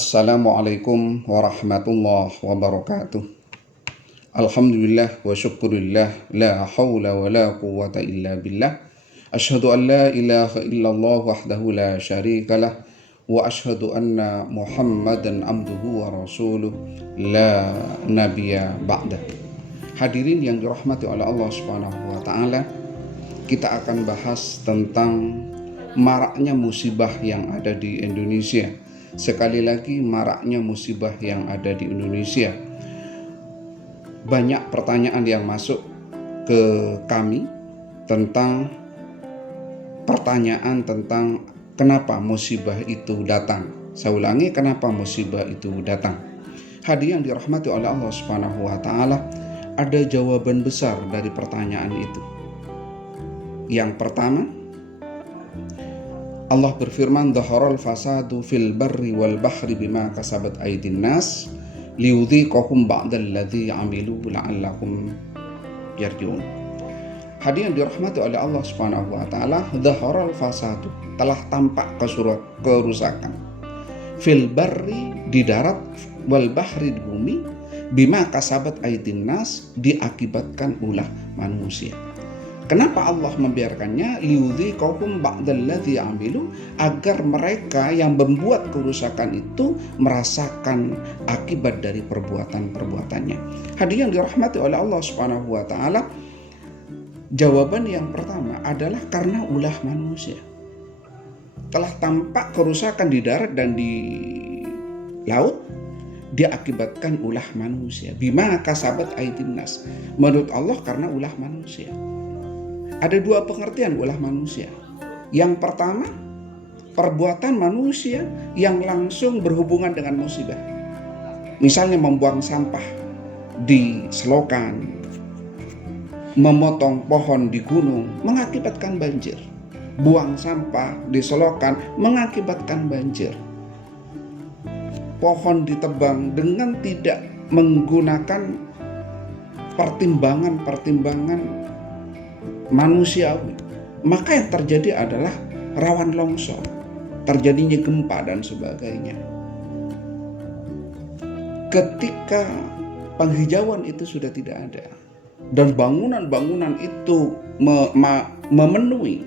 Assalamualaikum warahmatullahi wabarakatuh. Alhamdulillah wa syukurillah, la hawla wa la quwwata illa billah. Ashhadu an la ilaha illallah wahdahu la syarikalah wa ashhadu anna Muhammadan abduhu wa rasuluh la nabiyya ba'dah. Hadirin yang dirahmati oleh Allah Subhanahu wa taala, kita akan bahas tentang maraknya musibah yang ada di Indonesia. Sekali lagi, maraknya musibah yang ada di Indonesia. Banyak pertanyaan yang masuk ke kami tentang pertanyaan tentang kenapa musibah itu datang. Saya ulangi, kenapa musibah itu datang. Hadirin yang dirahmati oleh Allah Subhanahu wa taala, ada jawaban besar dari pertanyaan itu. Yang pertama, Allah berfirman, "Dhaharal fasadu fil barri wal bahri bima kasabat aydin nas liyudhiqahum ba'dalladzi 'amilu la'allahum yarji'un." Hadirin dirahmati oleh Allah Subhanahu wa taala, dhaharal fasadu, telah tampak kerusakan, fil barri, di darat, wal bahri, di bumi, bima kasabat aydin nas, diakibatkan ulah manusia. Kenapa Allah membiarkannya? Liyudhiqahum ba'dalladzi 'amilu, agar mereka yang membuat kerusakan itu merasakan akibat dari perbuatan-perbuatannya. Hadirin yang dirahmati oleh Allah Subhanahu wa taala, jawaban yang pertama adalah karena ulah manusia. Telah tampak kerusakan di darat dan di laut diakibatkan ulah manusia. Bima kasabat aydin nas. Menurut Allah karena ulah manusia. Ada dua pengertian ulah manusia. Yang pertama, perbuatan manusia yang langsung berhubungan dengan musibah. Misalnya membuang sampah di selokan, memotong pohon di gunung, mengakibatkan banjir. Buang sampah di selokan mengakibatkan banjir. Pohon ditebang dengan tidak menggunakan pertimbangan manusiawi, maka yang terjadi adalah rawan longsor, terjadinya gempa dan sebagainya. Ketika penghijauan itu sudah tidak ada dan bangunan-bangunan itu memenuhi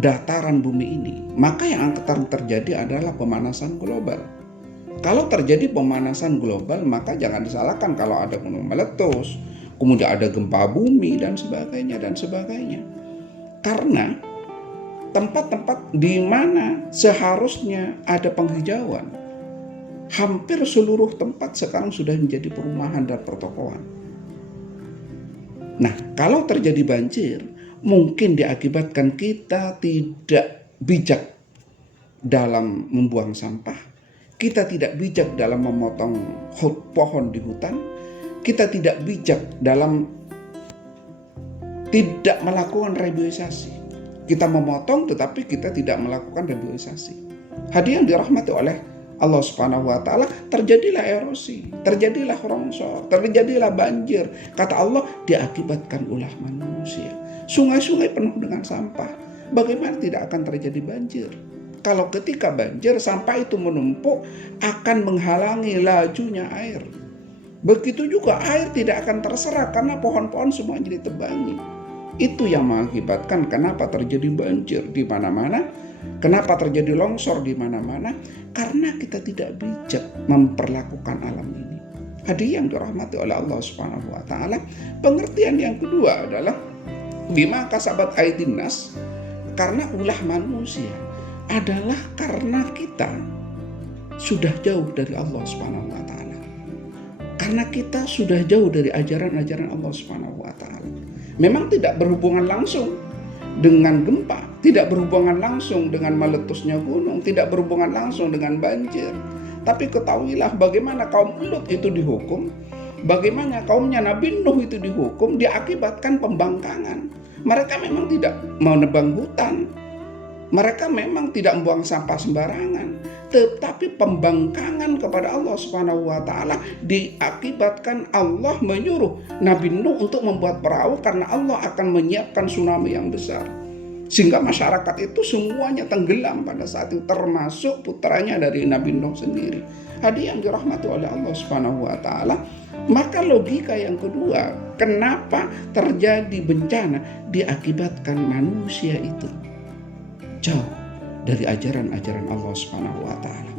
dataran bumi ini, maka yang akan terjadi adalah pemanasan global. Kalau terjadi pemanasan global, maka jangan disalahkan kalau ada gunung meletus, kemudian ada gempa bumi dan sebagainya. Karena tempat-tempat di mana seharusnya ada penghijauan, hampir seluruh tempat sekarang sudah menjadi perumahan dan pertokoan. Nah, kalau terjadi banjir, mungkin diakibatkan kita tidak bijak dalam membuang sampah, kita tidak bijak dalam memotong pohon di hutan, kita tidak bijak dalam tidak melakukan reboisasi. Kita memotong tetapi kita tidak melakukan reboisasi. Hadirin dirahmati oleh Allah Subhanahu wa taala, terjadilah erosi, terjadilah longsor, terjadilah banjir. Kata Allah, diakibatkan ulah manusia. Sungai-sungai penuh dengan sampah. Bagaimana tidak akan terjadi banjir? Kalau ketika banjir, sampah itu menumpuk akan menghalangi lajunya air. Begitu juga air tidak akan terserap karena pohon-pohon semuanya ditebangi. Itu yang mengakibatkan kenapa terjadi banjir di mana-mana, kenapa terjadi longsor di mana-mana, karena kita tidak bijak memperlakukan alam ini. Hadirin yang dirahmati oleh Allah Subhanahu wa taala, pengertian yang kedua adalah bima kasabat aydin nas, karena ulah manusia adalah karena kita sudah jauh dari Allah Subhanahu wa taala. Karena kita sudah jauh dari ajaran-ajaran Allah Subhanahu wa taala. Memang tidak berhubungan langsung dengan gempa, tidak berhubungan langsung dengan meletusnya gunung, tidak berhubungan langsung dengan banjir. Tapi ketahuilah bagaimana kaum Lut itu dihukum, bagaimana kaumnya Nabi Nuh itu dihukum, diakibatkan pembangkangan. Mereka memang tidak menebang hutan, mereka memang tidak membuang sampah sembarangan, tetapi pembangkangan kepada Allah Subhanahu wa taala diakibatkan Allah menyuruh Nabi Nuh untuk membuat perahu karena Allah akan menyiapkan tsunami yang besar. Sehingga masyarakat itu semuanya tenggelam pada saat itu, termasuk putranya dari Nabi Nuh sendiri. Hadiah yang dirahmati oleh Allah Subhanahu wa taala. Maka logika yang kedua, kenapa terjadi bencana diakibatkan manusia itu jauh dari ajaran-ajaran Allah Subhanahu wa taala.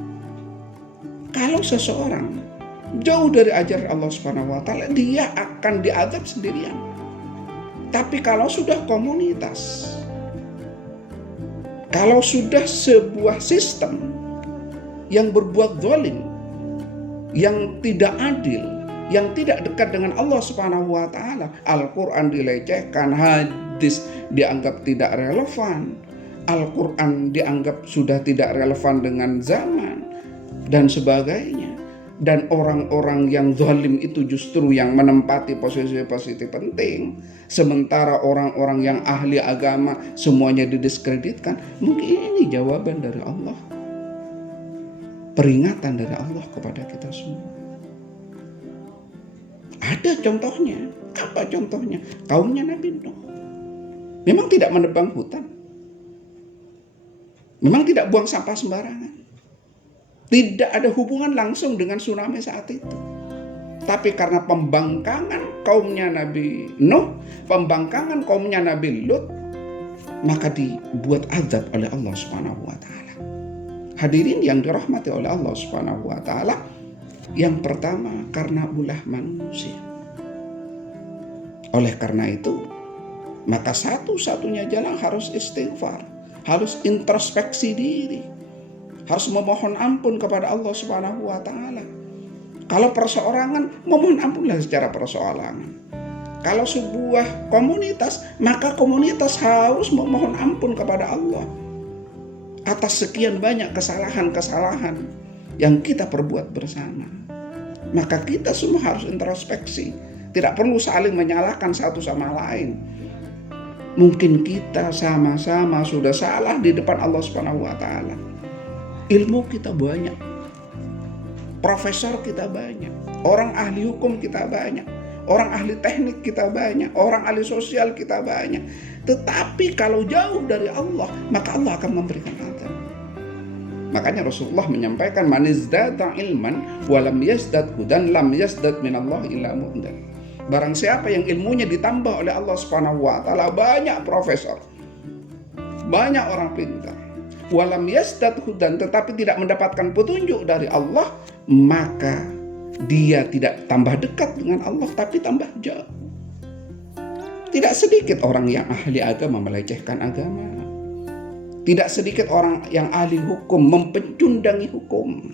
Kalau seseorang jauh dari ajaran Allah Subhanahu wa taala, dia akan diazab sendirian. Tapi kalau sudah komunitas, kalau sudah sebuah sistem yang berbuat zalim, yang tidak adil, yang tidak dekat dengan Allah Subhanahu wa taala, Al-Qur'an dilecehkan, hadis dianggap tidak relevan, Al-Qur'an dianggap sudah tidak relevan dengan zaman dan sebagainya. Dan orang-orang yang zalim itu justru yang menempati posisi-posisi penting, sementara orang-orang yang ahli agama semuanya didiskreditkan. Mungkin ini jawaban dari Allah, peringatan dari Allah kepada kita semua. Ada contohnya. Apa contohnya? Kaumnya Nabi Nuh memang tidak menebang hutan, memang tidak buang sampah sembarangan, tidak ada hubungan langsung dengan tsunami saat itu. Tapi karena pembangkangan kaumnya Nabi Nuh, pembangkangan kaumnya Nabi Lut, maka dibuat azab oleh Allah Subhanahu wa taala. Hadirin yang dirahmati oleh Allah Subhanahu wa taala, yang pertama karena ulah manusia. Oleh karena itu, maka satu-satunya jalan harus istighfar, harus introspeksi diri, harus memohon ampun kepada Allah Subhanahu wa taala. Kalau perseorangan, memohon ampunlah secara perseorangan. Kalau sebuah komunitas, maka komunitas harus memohon ampun kepada Allah atas sekian banyak kesalahan-kesalahan yang kita perbuat bersama. Maka kita semua harus introspeksi, tidak perlu saling menyalahkan satu sama lain. Mungkin kita sama-sama sudah salah di depan Allah Subhanahu wa taala. Ilmu kita banyak, profesor kita banyak, orang ahli hukum kita banyak, orang ahli teknik kita banyak, orang ahli sosial kita banyak. Tetapi kalau jauh dari Allah, maka Allah akan memberikan azab. Makanya Rasulullah menyampaikan, man izdada ilman walam yazdad hudan lam yazdad minallahi illa mu'dan. Barang siapa yang ilmunya ditambah oleh Allah Subhanahu wa taala, banyak profesor, banyak orang pintar, walam yazdad hudan, tetapi tidak mendapatkan petunjuk dari Allah, maka dia tidak tambah dekat dengan Allah, tapi tambah jauh. Tidak sedikit orang yang ahli agama melecehkan agama. Tidak sedikit orang yang ahli hukum mempecundangi hukum.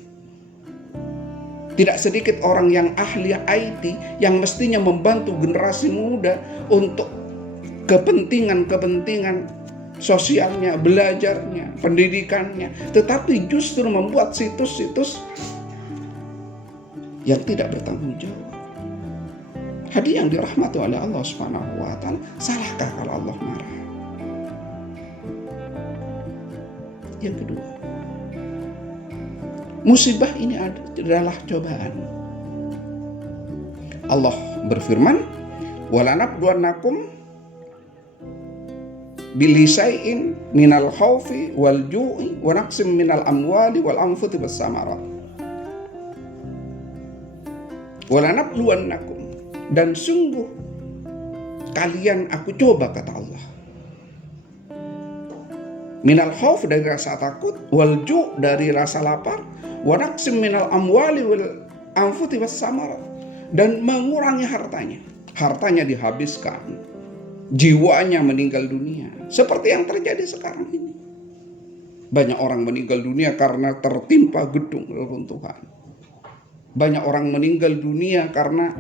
Tidak sedikit orang yang ahli IT yang mestinya membantu generasi muda untuk kepentingan sosialnya, belajarnya, pendidikannya, tetapi justru membuat situs-situs yang tidak bertanggung jawab. Hadiah yang dirahmati oleh Allah Subhanahu wa taala, salahkah kalau Allah marah? Yang kedua, musibah ini adalah cobaan. Allah berfirman, walanabluwannakum bilisai'in minal khaufi wal ju'i wa naqsim minal amwali wal anfusi was samarat. Walanabluwannakum, dan sungguh kalian aku coba, kata Allah. Minal khauf, dari rasa takut, wal ju' dari rasa lapar, wa naqsim minal amwali wal anfusi was samarat, dan mengurangi hartanya dihabiskan, jiwanya meninggal dunia, seperti yang terjadi sekarang ini. Banyak orang meninggal dunia karena tertimpa gedung reruntuhan. Banyak orang meninggal dunia karena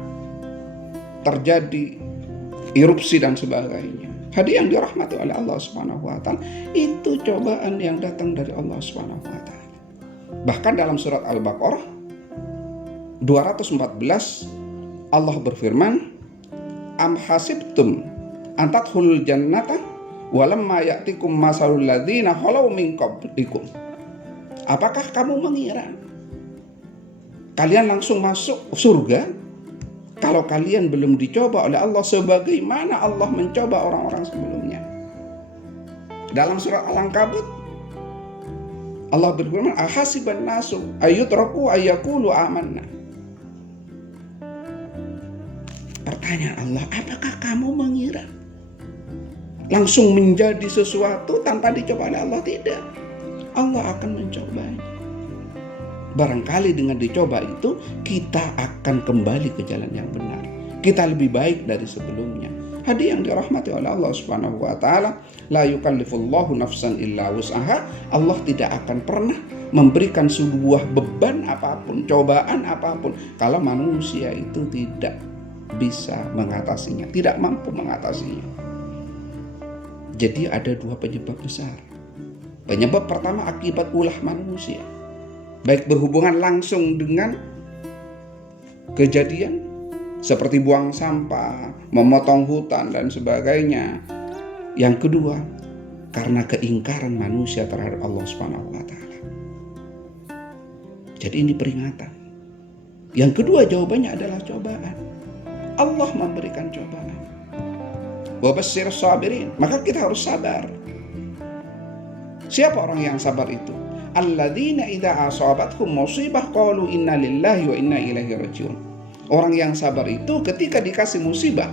terjadi erupsi dan sebagainya. Hadiah yang dirahmati oleh Allah Subhanahu wa taala, itu cobaan yang datang dari Allah Subhanahu wa taala. Bahkan dalam surat Al-Baqarah 214 Allah berfirman, am hasibtum an tadkhulul jannata walamma ya'tikum masalul ladzina khalau min qablikum. Apakah kamu mengira kalian langsung masuk surga kalau kalian belum dicoba oleh Allah sebagaimana Allah mencoba orang-orang sebelumnya? Dalam surat Al-Ankabut Allah berfirman, ahasiban nasu ayyutraku ayyaqulu amanna. Pertanyaan Allah, apakah kamu mengira langsung menjadi sesuatu tanpa dicoba oleh Allah? Tidak. Allah akan mencobanya. Barangkali dengan dicoba itu kita akan kembali ke jalan yang benar. Kita lebih baik dari sebelumnya. Hadiah yang dirahmati oleh Allah Subhanahu wa taala, la yukallifullahu nafsan illa wus'aha. Allah tidak akan pernah memberikan sebuah beban apapun, cobaan apapun kalau manusia itu tidak bisa mengatasinya, tidak mampu mengatasinya. Jadi ada dua penyebab besar. Penyebab pertama akibat ulah manusia, baik berhubungan langsung dengan kejadian seperti buang sampah, memotong hutan dan sebagainya. Yang kedua, karena keingkaran manusia terhadap Allah Subhanahu wa taala. Jadi ini peringatan. Yang kedua jawabannya adalah cobaan. Allah memberikan cobaan. Wa basyir sabirin, maka kita harus sabar. Siapa orang yang sabar itu? Alladzina idza asabathum musibah qalu inna lillahi wa inna ilaihi rajiun. Orang yang sabar itu ketika dikasih musibah,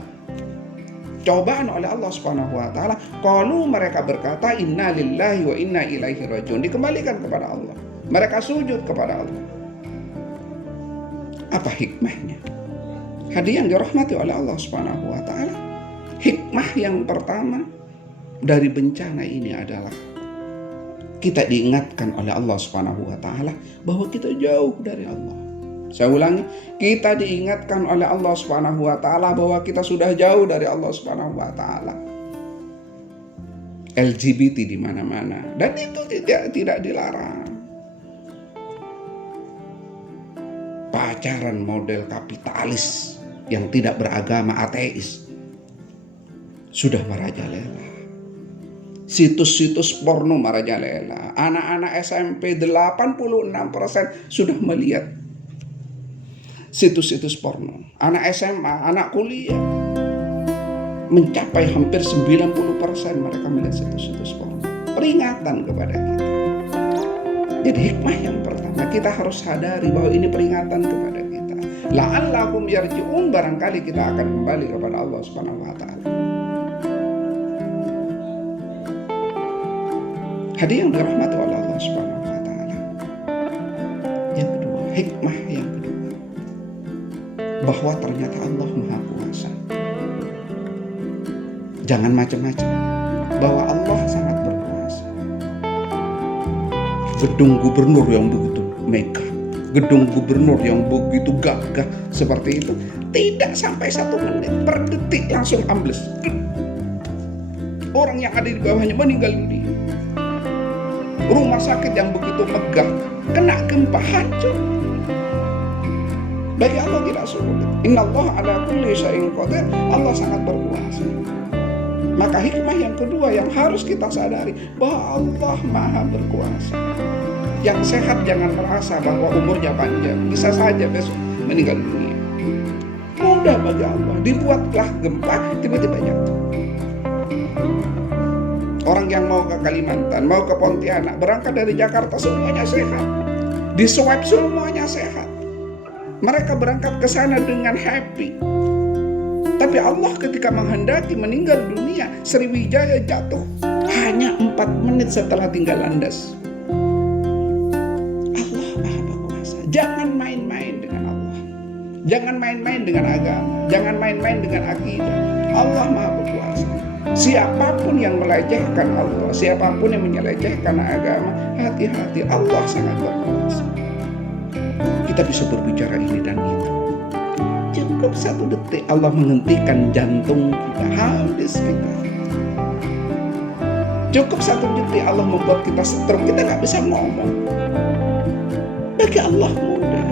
cobaan oleh Allah Subhanahu wa taala, qalu, mereka berkata inna lillahi wa inna ilaihi rajiun, dikembalikan kepada Allah. Mereka sujud kepada Allah. Apa hikmahnya? Hadiah yang dirahmati oleh Allah Subhanahu wa taala. Hikmah yang pertama dari bencana ini adalah kita diingatkan oleh Allah Subhanahu wa taala bahwa kita jauh dari Allah. Saya ulangi, kita diingatkan oleh Allah Subhanahu wa taala bahwa kita sudah jauh dari Allah Subhanahu wa taala. LGBT di mana-mana dan itu tidak dilarang. Pacaran model kapitalis yang tidak beragama, ateis, sudah merajalela. Situs-situs porno merajalela. Anak-anak SMP 86% sudah melihat situs-situs porno. Anak SMA, anak kuliah mencapai hampir 90% mereka melihat situs-situs porno. Peringatan kepada kita. Jadi hikmah yang pertama, kita harus sadari bahwa ini peringatan kepada kita. La'allakum yarji'un, barangkali kita akan kembali kepada Allah Subhanahu wa taala. Hadiah yang dirahmati oleh Allah Subhanahu wa taala. Yang kedua, hikmah yang kedua, bahwa ternyata Allah Maha Kuasa. Jangan macam-macam, bahwa Allah sangat berkuasa. Gedung gubernur yang begitu megah, gedung gubernur yang begitu gagah seperti itu, tidak sampai 1 menit, per detik langsung ambles. Orang yang ada di bawahnya meninggal dunia. Rumah sakit yang begitu megah kena gempa, hancur. Bagi Allah tidak sulit. Innallaha ala kulli syai'in qadir. Allah sangat berkuasa. Maka hikmah yang kedua yang harus kita sadari, bahwa Allah Maha berkuasa. Yang sehat jangan merasa bahwa umurnya panjang, bisa saja besok meninggal dunia. Mudah bagi Allah. Dibuatlah gempa, tiba-tiba jatuh. Orang yang mau ke Kalimantan, mau ke Pontianak, berangkat dari Jakarta semuanya sehat. Di swab semuanya sehat. Mereka berangkat ke sana dengan happy. Tapi Allah ketika menghendaki meninggal dunia, Sriwijaya jatuh hanya 4 menit setelah tinggal landas. Allah Maha Berkuasa. Jangan main-main dengan Allah. Jangan main-main dengan agama. Jangan main-main dengan akidah. Allah Maha Berkuasa. Siapapun yang melecehkan Allah, siapapun yang menyelesaikan agama, hati-hati, Allah sangat berkuasa. Kita bisa berbicara ini dan itu. Cukup 1 detik Allah menghentikan jantung kita, habis kita. Cukup 1 detik Allah membuat kita stroke, kita gak bisa ngomong. Bagi Allah mudah.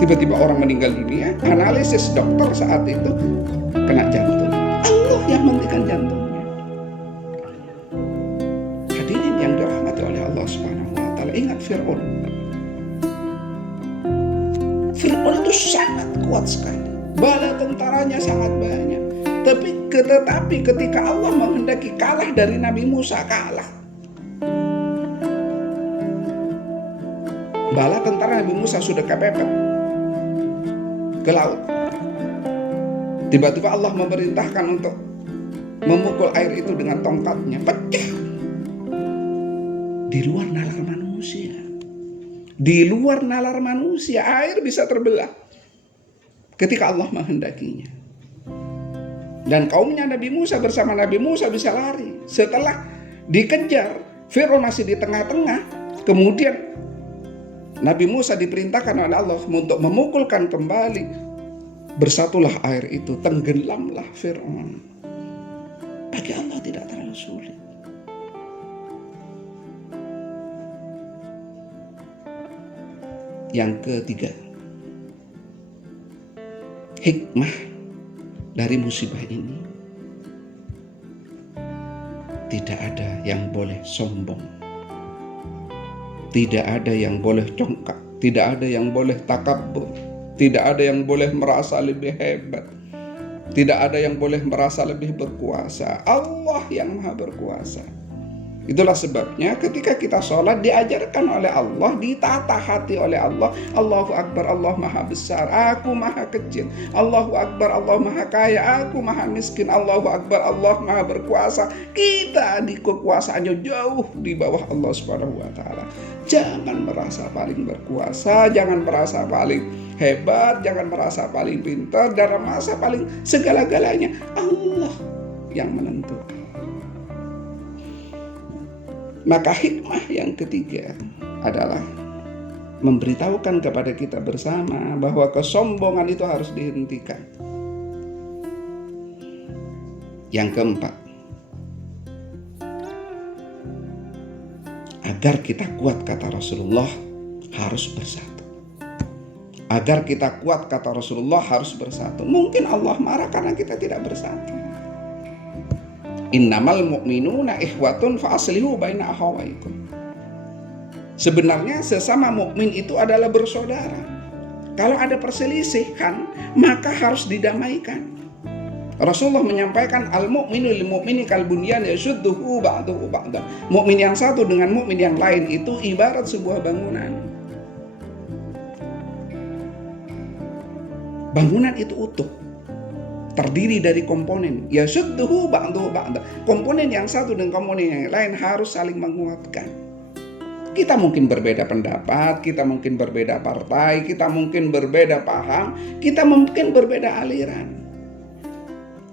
Tiba-tiba orang meninggal dunia, analisis dokter saat itu kena jantung. Allah yang menghentikan jantungnya. Hadirin yang dirahmati oleh Allah Subhanahu wa taala, ingat Fir'aun. Fir'aun itu sangat kuat sekali. Bala tentaranya sangat banyak. Tapi Tetapi ketika Allah menghendaki kalah dari Nabi Musa, kalah. Bala tentara Nabi Musa sudah kepepet ke laut. Tiba-tiba Allah memerintahkan untuk memukul air itu dengan tongkatnya, pecah. Di luar nalar manusia. Di luar nalar manusia, air bisa terbelah ketika Allah menghendakinya. Dan kaumnya Nabi Musa bersama Nabi Musa bisa lari. Setelah dikejar, Firaun masih di tengah-tengah. Kemudian Nabi Musa diperintahkan oleh Allah untuk memukulkan kembali. Bersatulah air itu, tenggelamlah Firaun. Bagi Allah tidak terlalu sulit. Yang ketiga, hikmah dari musibah ini, tidak ada yang boleh sombong, tidak ada yang boleh congkak, tidak ada yang boleh takabur, tidak ada yang boleh merasa lebih hebat, tidak ada yang boleh merasa lebih berkuasa. Allah yang maha berkuasa. Itulah sebabnya ketika kita sholat diajarkan oleh Allah, ditata hati oleh Allah. Allahu Akbar, Allah maha besar, aku maha kecil. Allahu Akbar, Allah maha kaya, aku maha miskin. Allahu Akbar, Allah maha berkuasa. Kita di kekuasaannya jauh di bawah Allah Subhanahu wa Ta'ala. Jangan merasa paling berkuasa, jangan merasa paling hebat, jangan merasa paling pintar, jangan merasa paling segala-galanya. Allah yang menentukan. Maka hikmah yang ketiga adalah memberitahukan kepada kita bersama bahwa kesombongan itu harus dihentikan. Yang keempat, agar kita kuat, kata Rasulullah, harus bersatu. Agar kita kuat, kata Rasulullah, harus bersatu. Mungkin Allah marah karena kita tidak bersatu. Innamal mu'minuna ikhwatun fa aslihu baina akhawaykum. Sebenarnya sesama mukmin itu adalah bersaudara. Kalau ada perselisihan, maka harus didamaikan. Rasulullah menyampaikan al-mu'minu lil mu'mini kal bunyan yashudduhu ba'duhu ba'dan. Mukmin yang satu dengan mukmin yang lain itu ibarat sebuah bangunan. Bangunan itu utuh, terdiri dari komponen. Yashudduhu ba'duhu ba'dan. Komponen yang satu dengan komponen yang lain harus saling menguatkan. Kita mungkin berbeda pendapat, kita mungkin berbeda partai, kita mungkin berbeda paham, kita mungkin berbeda aliran.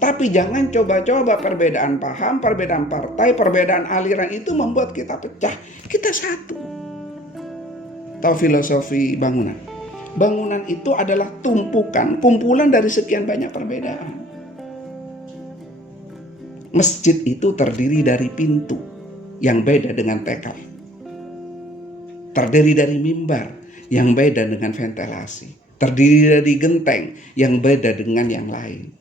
Tapi jangan coba-coba perbedaan paham, perbedaan partai, perbedaan aliran itu membuat kita pecah. Kita satu. Tahu filosofi bangunan? Bangunan itu adalah tumpukan, kumpulan dari sekian banyak perbedaan. Masjid itu terdiri dari pintu yang beda dengan tekal. Terdiri dari mimbar yang beda dengan ventilasi. Terdiri dari genteng yang beda dengan yang lain.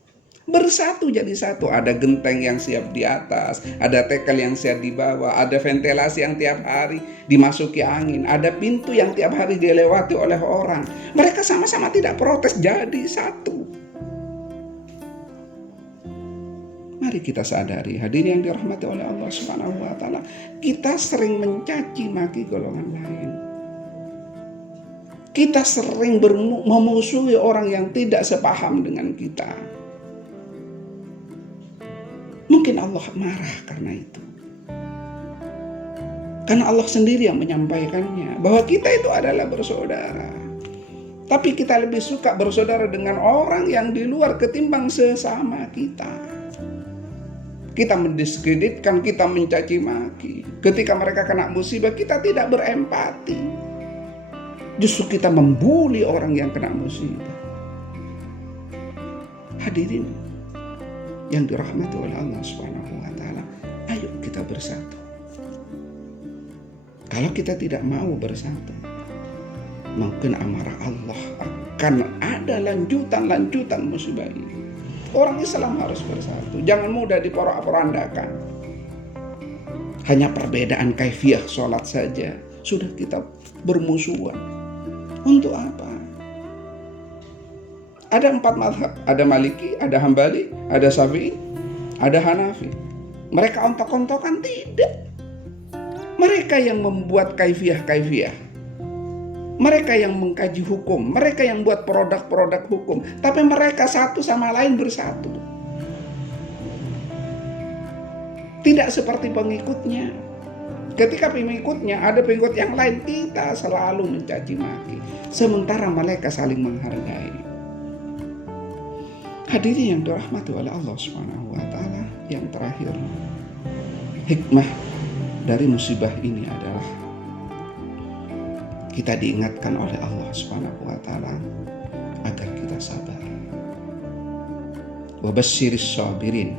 Bersatu jadi satu. Ada genteng yang siap di atas, ada tekel yang siap di bawah, ada ventilasi yang tiap hari dimasuki angin, ada pintu yang tiap hari dilewati oleh orang. Mereka sama-sama tidak protes, jadi satu. Mari kita sadari, hadirin yang dirahmati oleh Allah Subhanahu wa Ta'ala, kita sering mencaci maki golongan lain. Kita sering memusuhi orang yang tidak sepaham dengan kita. Mungkin Allah marah karena itu. Karena Allah sendiri yang menyampaikannya bahwa kita itu adalah bersaudara. Tapi kita lebih suka bersaudara dengan orang yang di luar ketimbang sesama kita. Kita mendiskreditkan, kita mencaci maki. Ketika mereka kena musibah, kita tidak berempati. Justru kita membuli orang yang kena musibah. Hadirin yang dirahmati oleh Allah Subhanahu wa Ta'ala, ayo kita bersatu. Kalau kita tidak mau bersatu, mungkin amarah Allah akan ada lanjutan musibah ini. Orang Islam harus bersatu, jangan mudah diporak-porandakan. Hanya perbedaan kaifiyah sholat saja sudah kita bermusuhan. Untuk apa? Ada 4 mazhab, ada Maliki, ada Hambali, ada Syafi'i, ada Hanafi. Mereka ontok-ontokan? Tidak. Mereka yang membuat kaifiah-kaifiah. Mereka yang mengkaji hukum, mereka yang buat produk-produk hukum, tapi mereka satu sama lain bersatu. Tidak seperti pengikutnya. Ketika pengikutnya ada pengikut yang lain, kita selalu mencaci maki, sementara mereka saling menghargai. Hadirin yang dirahmati oleh Allah Subhanahu wa taala, yang terakhir, hikmah dari musibah ini adalah kita diingatkan oleh Allah Subhanahu wa taala agar kita sabar. Wa basyiris sabirin,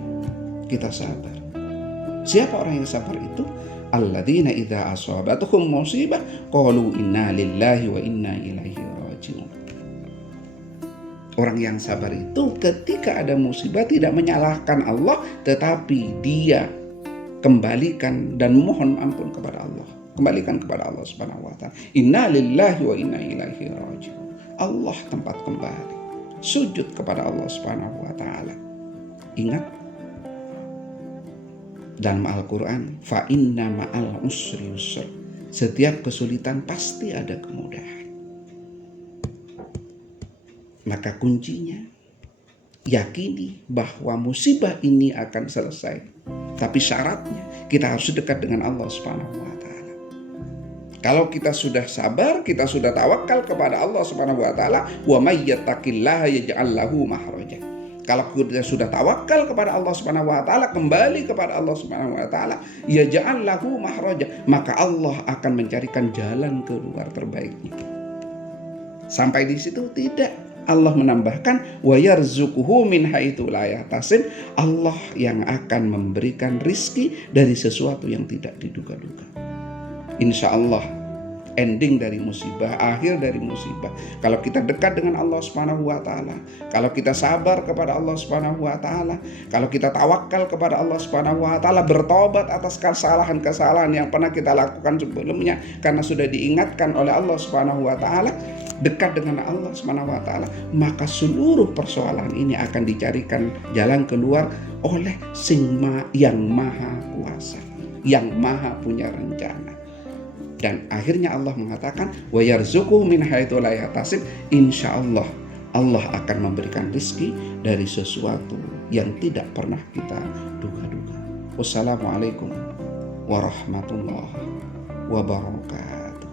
kita sabar. Siapa orang yang sabar itu? Alladzina idza asabatuhum musibah qalu inna lillahi wa inna ilaihi raji'un. Orang yang sabar itu ketika ada musibah tidak menyalahkan Allah, tetapi dia kembalikan dan mohon ampun kepada Allah. Kembalikan kepada Allah Subhanahu wa taala. Inna lillahi wa inna ilaihi raji'un. Allah tempat kembali. Sujud kepada Allah Subhanahu wa taala. Ingat dalam Al-Qur'an, fa inna ma'al usri yusra. Setiap kesulitan pasti ada kemudahan. Maka kuncinya yakini bahwa musibah ini akan selesai. Tapi syaratnya kita harus dekat dengan Allah Subhanahu wa taala. Kalau kita sudah sabar, kita sudah tawakal kepada Allah Subhanahu wa taala, wa may yattaqillaha yaj'al lahu makhraja. Kalau kita sudah tawakal kepada Allah Subhanahu wa taala, kembali kepada Allah Subhanahu wa taala, yaj'al lahu makhraja, maka Allah akan mencarikan jalan keluar terbaiknya. Sampai di situ tidak. Allah menambahkan wa yarzuquhu min haitsu la yahtasib. Allah yang akan memberikan rizki dari sesuatu yang tidak diduga-duga. Insya Allah ending dari musibah, akhir dari musibah, kalau kita dekat dengan Allah Subhanahu wa taala, kalau kita sabar kepada Allah Subhanahu wa taala, kalau kita tawakal kepada Allah Subhanahu wa taala, bertobat atas kesalahan-kesalahan yang pernah kita lakukan sebelumnya karena sudah diingatkan oleh Allah Subhanahu wa taala, dekat dengan Allah Subhanahu wa taala, maka seluruh persoalan ini akan dicarikan jalan keluar oleh yang maha kuasa, yang maha punya rencana. Dan akhirnya Allah mengatakan wa yarzuquhu min haitsu la yahtasib. Insyaallah Allah akan memberikan rezeki dari sesuatu yang tidak pernah kita duga-duga. Wassalamualaikum warahmatullahi wabarakatuh.